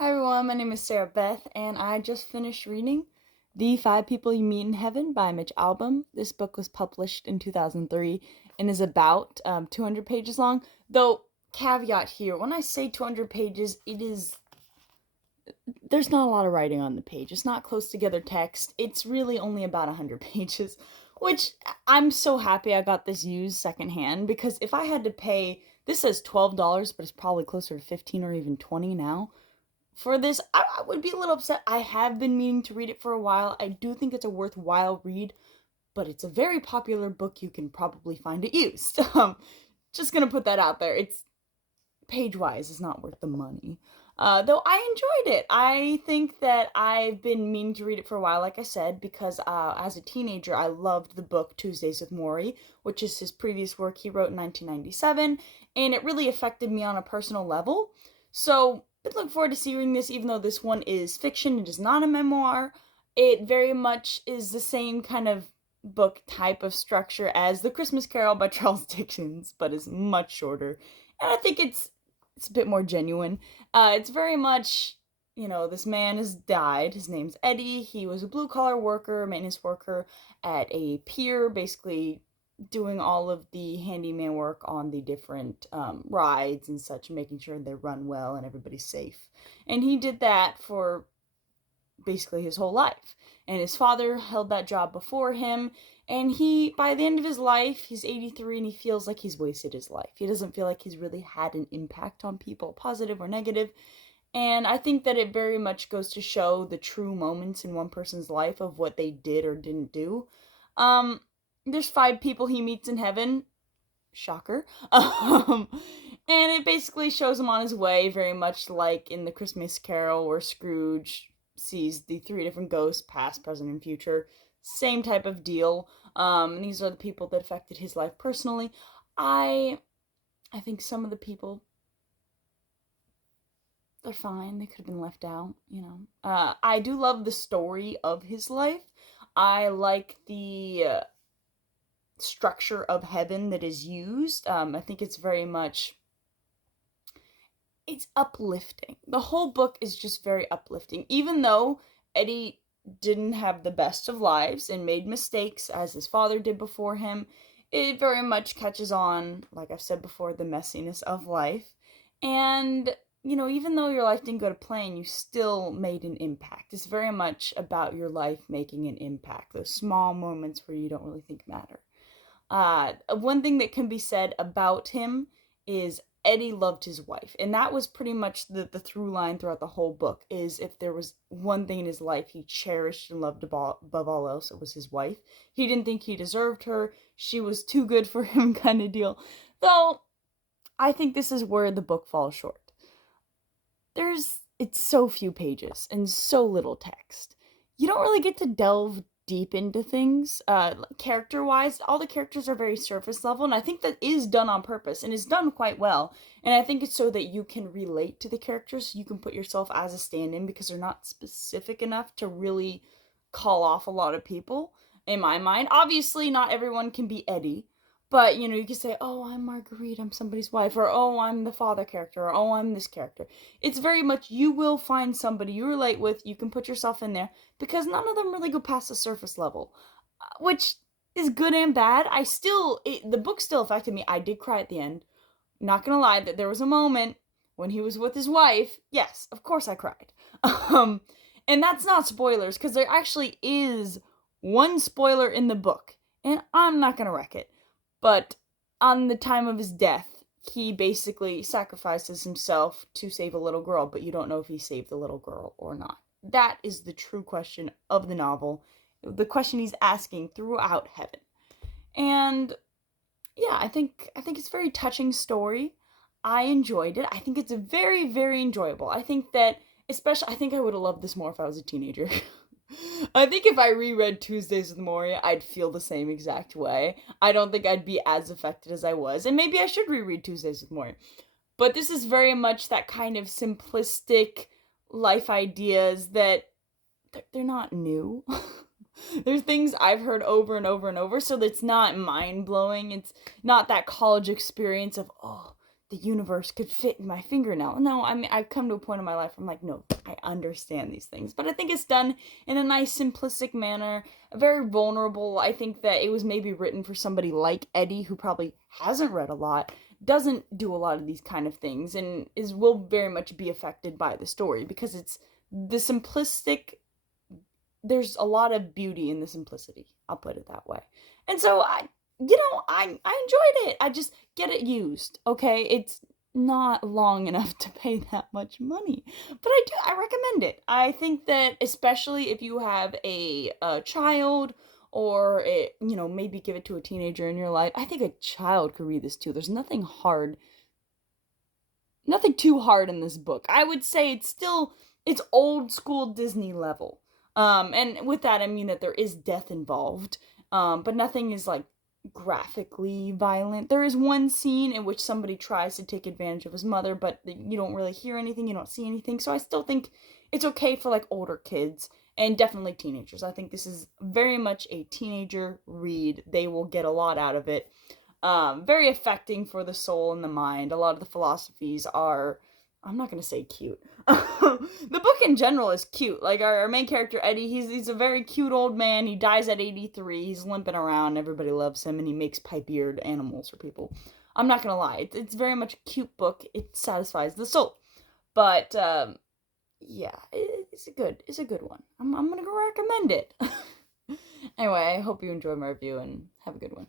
Hi everyone, my name is Sarah Beth, and I just finished reading The Five People You Meet in Heaven by Mitch Albom. This book was published in 2003 and is about 200 pages long. Though, caveat here, when I say 200 pages, there's not a lot of writing on the page. It's not close together text. It's really only about 100 pages, which I'm so happy I got this used secondhand because if I had to pay, this says $12, but it's probably closer to 15 or even 20 now for this, I would be a little upset. I have been meaning to read it for a while. I do think it's a worthwhile read, but it's a very popular book. You can probably find it used. Just gonna put that out there. It's page-wise is not worth the money. Though I enjoyed it. I think that I've been meaning to read it for a while, like I said, because as a teenager, I loved the book Tuesdays with Morrie, which is his previous work he wrote in 1997, and it really affected me on a personal level. So, I look forward to seeing this, even though this one is fiction, it is not a memoir. It very much is the same kind of book type of structure as The Christmas Carol by Charles Dickens, but is much shorter. And I think it's a bit more genuine. It's very much, this man has died. His name's Eddie. He was a blue collar worker, maintenance worker at a pier, basically doing all of the handyman work on the different rides and such, making sure they run well and everybody's safe. And he did that for basically his whole life. And his father held that job before him, and by the end of his life, he's 83 and he feels like he's wasted his life. He doesn't feel like he's really had an impact on people, positive or negative. And I think that it very much goes to show the true moments in one person's life of what they did or didn't do. There's 5 people he meets in heaven. Shocker. And it basically shows him on his way, very much like in The Christmas Carol, where Scrooge sees the 3 different ghosts, past, present, and future. Same type of deal. And these are the people that affected his life personally. I think some of the people, they're fine. They could have been left out. I do love the story of his life. I like the structure of heaven that is used. I think it's very much, it's uplifting. The whole book is just very uplifting. Even though Eddie didn't have the best of lives and made mistakes as his father did before him, it very much catches on, like I've said before, the messiness of life. And, even though your life didn't go to plan, you still made an impact. It's very much about your life making an impact. Those small moments where you don't really think matter. One thing that can be said about him is Eddie loved his wife, and that was pretty much the through line throughout the whole book, is if there was one thing in his life he cherished and loved above all else, it was his wife. He didn't think he deserved her. She was too good for him kind of deal. Though, I think this is where the book falls short. It's so few pages and so little text. You don't really get to delve deep into things. Character-wise, all the characters are very surface level, and I think that is done on purpose, and is done quite well. And I think it's so that you can relate to the characters, so you can put yourself as a stand-in, because they're not specific enough to really call off a lot of people, in my mind. Obviously, not everyone can be Eddie, but, you can say, oh, I'm Marguerite, I'm somebody's wife, or oh, I'm the father character, or oh, I'm this character. It's very much, you will find somebody you relate with, you can put yourself in there, because none of them really go past the surface level, which is good and bad. The book still affected me. I did cry at the end. Not gonna lie, that there was a moment when he was with his wife. Yes, of course I cried. And that's not spoilers, because there actually is one spoiler in the book, and I'm not gonna wreck it. But on the time of his death, he basically sacrifices himself to save a little girl, but you don't know if he saved the little girl or not. That is the true question of the novel, the question he's asking throughout heaven. And yeah, I think it's a very touching story. I enjoyed it. I think it's a very, very enjoyable. I think that, I think I would have loved this more if I was a teenager. I think if I reread Tuesdays with Morrie, I'd feel the same exact way. I don't think I'd be as affected as I was. And maybe I should reread Tuesdays with Morrie. But this is very much that kind of simplistic life ideas that they're not new. There's things I've heard over and over and over, so it's not mind-blowing. It's not that college experience of, oh, the universe could fit in my fingernail. No, I mean, I've come to a point in my life where I'm like, no, I understand these things. But I think it's done in a nice, simplistic manner, very vulnerable. I think that it was maybe written for somebody like Eddie, who probably hasn't read a lot, doesn't do a lot of these kind of things, and will very much be affected by the story because it's the simplistic. There's a lot of beauty in the simplicity. I'll put it that way. And so I enjoyed it. I just get it used. Okay, it's not long enough to pay that much money, but I recommend it. I think that especially if you have a child or maybe give it to a teenager in your life. I think a child could read this too. There's nothing too hard in this book. I would say it's old school Disney level. And with that I mean that there is death involved. But nothing is like graphically violent. There is one scene in which somebody tries to take advantage of his mother, but you don't really hear anything, you don't see anything. So I still think it's okay for like older kids and definitely teenagers. I think this is very much a teenager read. They will get a lot out of it. Very affecting for the soul and the mind. A lot of the philosophies are, I'm not gonna say cute. The book in general is cute. Like our main character Eddie, he's a very cute old man. He dies at 83. He's limping around. Everybody loves him, and he makes pipe-eared animals for people. I'm not gonna lie. It's very much a cute book. It satisfies the soul. But yeah, it's a good one. I'm gonna go recommend it. Anyway, I hope you enjoyed my review and have a good one.